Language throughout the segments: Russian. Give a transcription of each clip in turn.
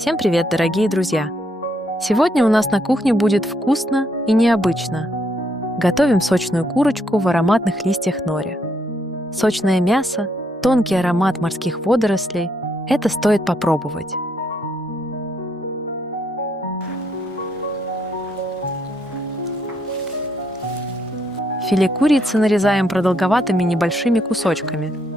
Всем привет, дорогие друзья! Сегодня у нас на кухне будет вкусно и необычно. Готовим сочную курочку в ароматных листьях нори. Сочное мясо, тонкий аромат морских водорослей – это стоит попробовать. Филе курицы нарезаем продолговатыми небольшими кусочками.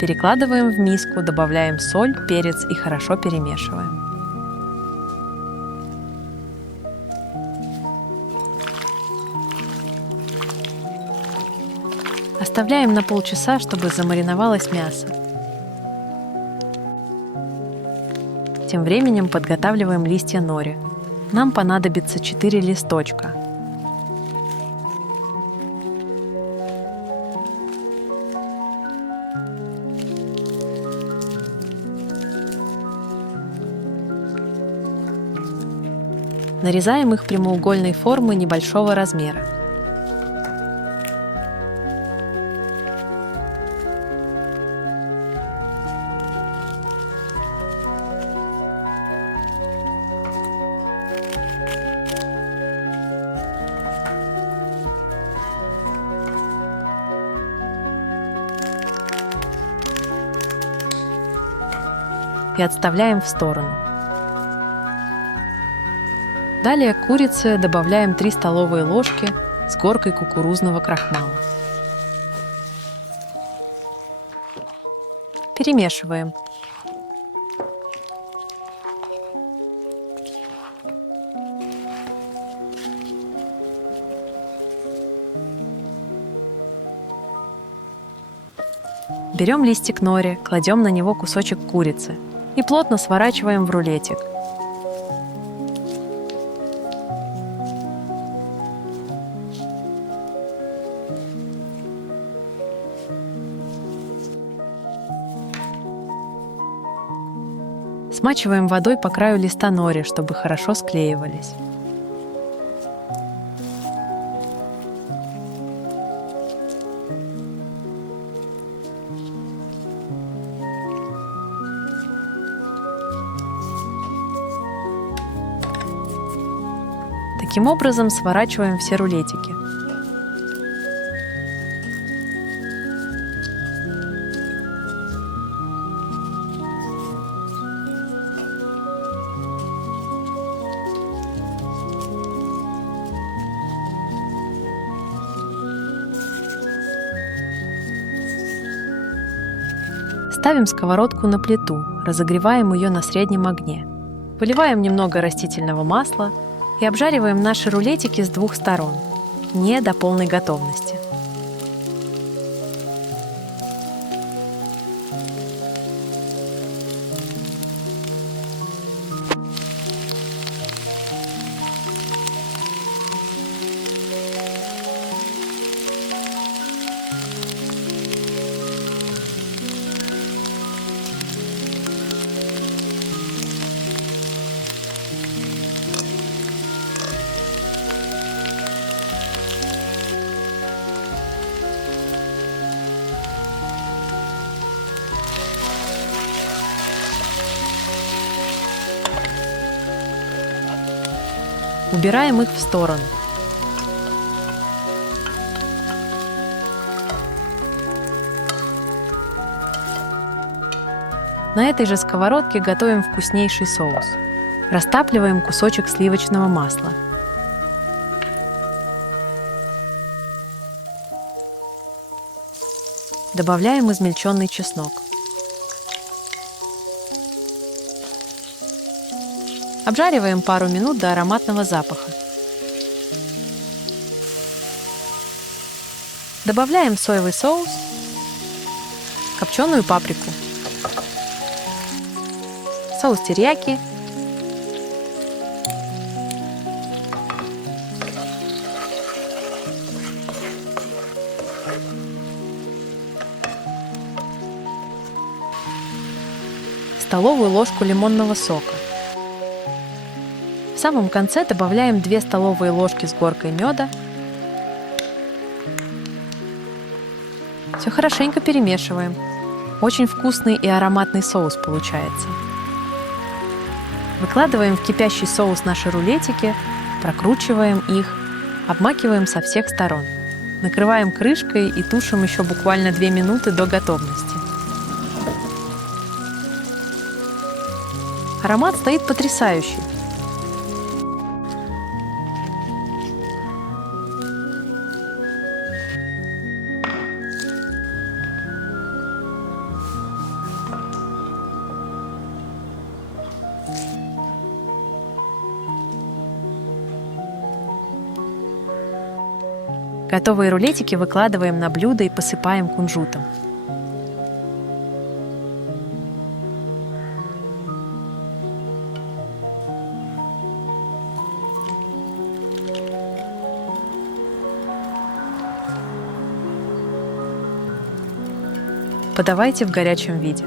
Перекладываем в миску, добавляем соль, перец и хорошо перемешиваем. Оставляем на полчаса, чтобы замариновалось мясо. Тем временем подготавливаем листья нори. Нам понадобится 4 листочка. Нарезаем их прямоугольной формы небольшого размера. И отставляем в сторону. Далее к курице добавляем 3 столовые ложки с горкой кукурузного крахмала. Перемешиваем. Берем листик нори, кладем на него кусочек курицы и плотно сворачиваем в рулетик. Смачиваем водой по краю листа нори, чтобы хорошо склеивались. Таким образом сворачиваем все рулетики. Ставим сковородку на плиту, разогреваем ее на среднем огне. Выливаем немного растительного масла и обжариваем наши рулетики с 2 сторон, не до полной готовности. Убираем их в сторону. На этой же сковородке готовим вкуснейший соус. Растапливаем кусочек сливочного масла. Добавляем измельченный чеснок. Обжариваем пару минут до ароматного запаха. Добавляем соевый соус, копченую паприку, соус терияки столовую ложку лимонного сока. В самом конце добавляем 2 столовые ложки с горкой меда. Все хорошенько перемешиваем. Очень вкусный и ароматный соус получается. Выкладываем в кипящий соус наши рулетики, прокручиваем их, обмакиваем со всех сторон. Накрываем крышкой и тушим еще буквально 2 минуты до готовности. Аромат стоит потрясающий. Готовые рулетики выкладываем на блюдо и посыпаем кунжутом. Подавайте в горячем виде.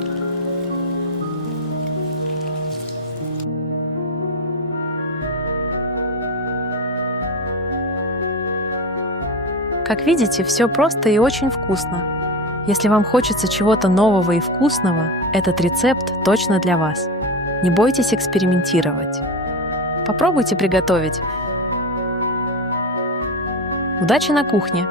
Как видите, все просто и очень вкусно. Если вам хочется чего-то нового и вкусного, этот рецепт точно для вас. Не бойтесь экспериментировать. Попробуйте приготовить. Удачи на кухне!